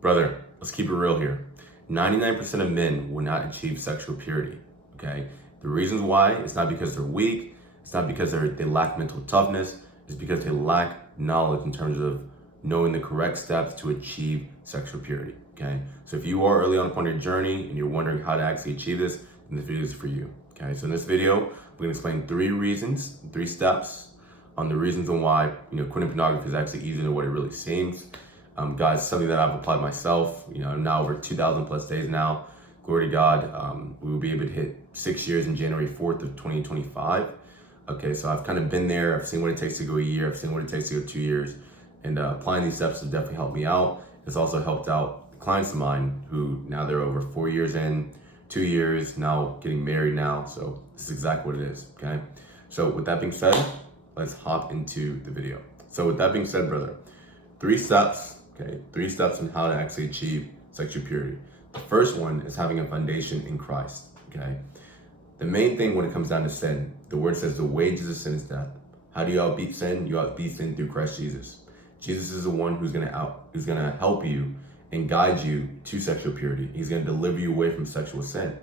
Brother, let's keep it real here. 99% of men will not achieve sexual purity, okay? The reasons why, it's not because they're weak, it's not because they lack mental toughness, it's because they lack knowledge in terms of knowing the correct steps to achieve sexual purity, okay? So if you are early on upon your journey and you're wondering how to actually achieve this, then this video is for you, okay? So in this video, we're gonna explain 3 steps on the reasons on why, quitting pornography is actually easier than what it really seems. Guys, something that I've applied myself, now over 2,000 plus days now. Glory to God. We will be able to hit 6 years in January 4th of 2025. Okay, so I've kind of been there. I've seen what it takes to go a year. I've seen what it takes to go 2 years. And applying these steps has definitely helped me out. It's also helped out clients of mine who now they're over 4 years in, 2 years, now getting married now. So this is exactly what it is, okay? So with that being said, let's hop into the video. So with that being said, brother, 3 steps. Okay, 3 steps on how to actually achieve sexual purity. The first one is having a foundation in Christ. Okay, the main thing when it comes down to sin, the word says the wages of sin is death. How do you outbeat sin? You outbeat sin through Christ Jesus. Jesus is the one who's gonna help you and guide you to sexual purity. He's gonna deliver you away from sexual sin.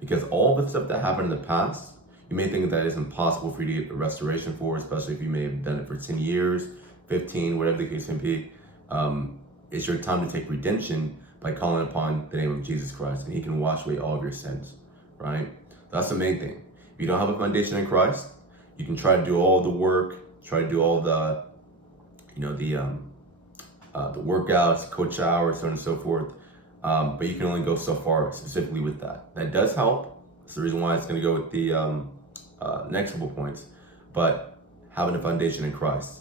Because all the stuff that happened in the past, you may think that it's impossible for you to get a restoration for, especially if you may have done it for 10 years, 15, whatever the case may be. It's your time to take redemption by calling upon the name of Jesus Christ, and He can wash away all of your sins, right? That's the main thing. If you don't have a foundation in Christ, you can try to do all the work, try to do all the, the workouts, coach hours, so on and so forth, but you can only go so far specifically with that. That does help. That's the reason why it's going to go with the next couple points, but having a foundation in Christ.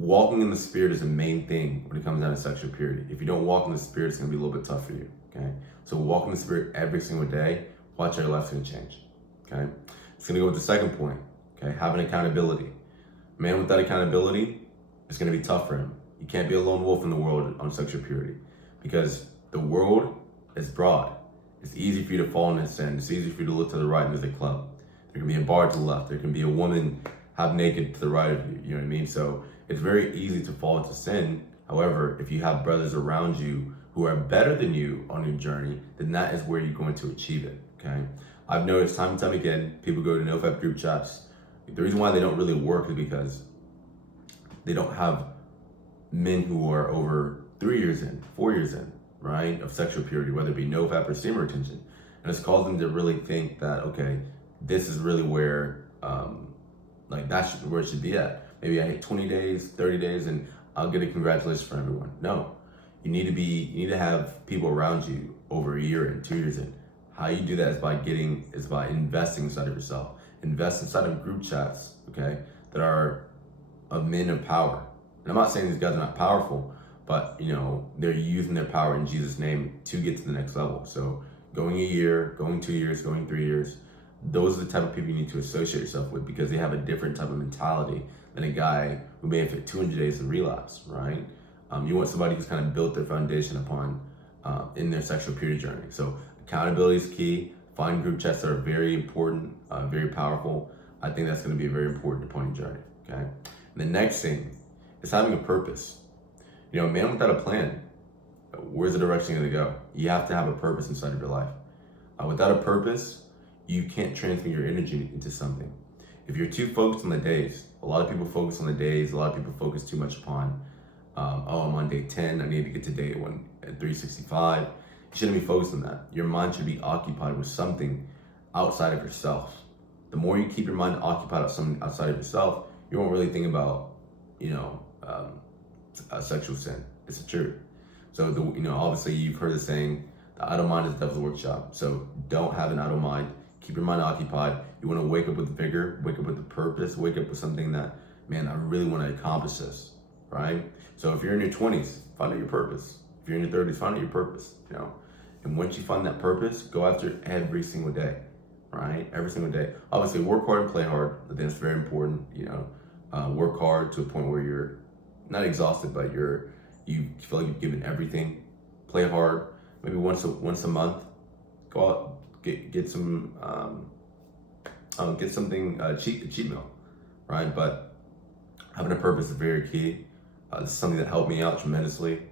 Walking in the Spirit is the main thing when it comes down to sexual purity. If you don't walk in the Spirit, it's going to be a little bit tough for you, okay? So walk in the Spirit every single day. Watch how your life's going to change, okay? It's going to go with the second point, okay? Having accountability. Man without accountability, it's going to be tough for him. You can't be a lone wolf in the world on sexual purity because the world is broad. It's easy for you to fall into sin. It's easy for you to look to the right and there's a club. There can be a bar to the left. There can be a woman half naked to the right of you, you know what I mean? So it's very easy to fall into sin. However, if you have brothers around you who are better than you on your journey, then that is where you're going to achieve it, okay? I've noticed time and time again, people go to NoFap group chats. The reason why they don't really work is because they don't have men who are over 3 years in, 4 years in, right, of sexual purity, whether it be NoFap or semen retention. And it's caused them to really think that, okay, this is really where, that's where it should be at. Maybe I hit 20 days, 30 days, and I'll get a congratulations from everyone. No, you need to have people around you over a year and 2 years in. How you do that is by investing inside of yourself. Invest inside of group chats, okay, that are of men of power. And I'm not saying these guys are not powerful, but they're using their power in Jesus' name to get to the next level. So going a year, going 2 years, going 3 years, those are the type of people you need to associate yourself with because they have a different type of mentality than a guy who may have hit 200 days of relapse, right? You want somebody who's kind of built their foundation upon in their sexual purity journey. So accountability is key. Find group chats that are very important, very powerful. I think that's going to be very important upon your journey, okay? And the next thing is having a purpose. A man without a plan, where's the direction going to go? You have to have a purpose inside of your life. Without a purpose, you can't transfer your energy into something. If you're too focused on the days, a lot of people focus on the days, a lot of people focus too much upon, I'm on day 10, I need to get to day 365. You shouldn't be focused on that. Your mind should be occupied with something outside of yourself. The more you keep your mind occupied with something outside of yourself, you won't really think about, sexual sin. It's the truth. So, obviously you've heard the saying, the idle mind is the devil's workshop. So don't have an idle mind. Keep your mind occupied. You want to wake up with vigor, wake up with a purpose, wake up with something that, man, I really want to accomplish this, right? So if you're in your 20s, find out your purpose. If you're in your 30s, find out your purpose, And once you find that purpose, go after it every single day, right? Every single day. Obviously, work hard and play hard. I think that's very important, Work hard to a point where you're not exhausted, but you feel like you've given everything. Play hard. Maybe once a month, go out, get some get something cheat meal, right? But having a purpose is very key. This is something that helped me out tremendously.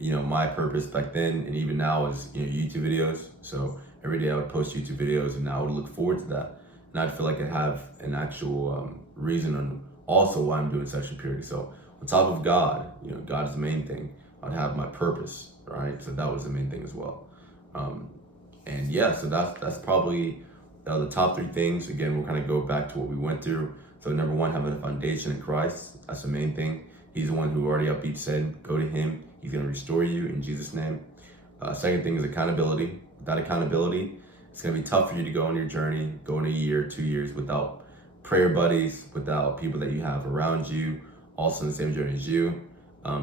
my purpose back then and even now is, YouTube videos. So every day I would post YouTube videos, and I would look forward to that. And I'd feel like I have an actual reason on also why I'm doing sexual purity. So on top of God, God is the main thing. I'd have my purpose, right? So that was the main thing as well. And yeah, so that's probably the top 3 things. Again, we'll kind of go back to what we went through. So number 1, having a foundation in Christ. That's the main thing. He's the one who already upbeat said, go to him. He's going to restore you in Jesus' name. Second thing is accountability. Without accountability, it's going to be tough for you to go on your journey, go in a year, 2 years without prayer buddies, without people that you have around you, also in the same journey as you.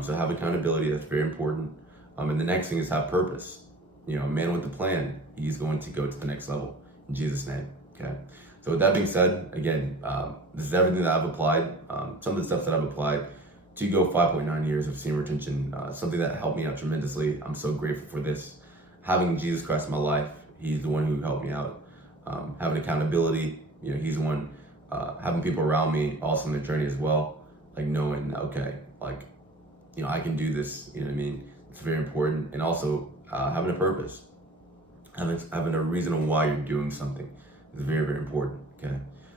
So have accountability. That's very important. And the next thing is have purpose. A man with a plan, he's going to go to the next level in Jesus' name. Okay. So with that being said, again, this is everything that I've applied. Some of the steps that I've applied to go 5.9 years of semen retention, something that helped me out tremendously. I'm so grateful for this. Having Jesus Christ in my life, he's the one who helped me out. Having accountability, he's the one, having people around me also on the journey as well, like knowing, okay, like, I can do this, you know what I mean? It's very important. And also having a purpose, having a reason on why you're doing something is very, very important, okay?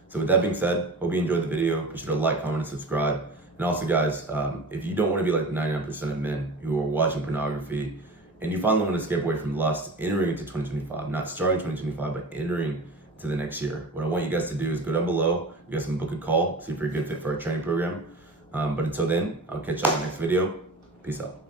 So with that being said, hope you enjoyed the video. Be sure to like, comment, and subscribe. And also guys, if you don't want to be like the 99% of men who are watching pornography and you finally want to escape away from lust, entering into 2025, not starting 2025, but entering to the next year, what I want you guys to do is go down below. You guys can book a call, see if you're a good fit for our training program. But until then, I'll catch you on the next video. Peace out.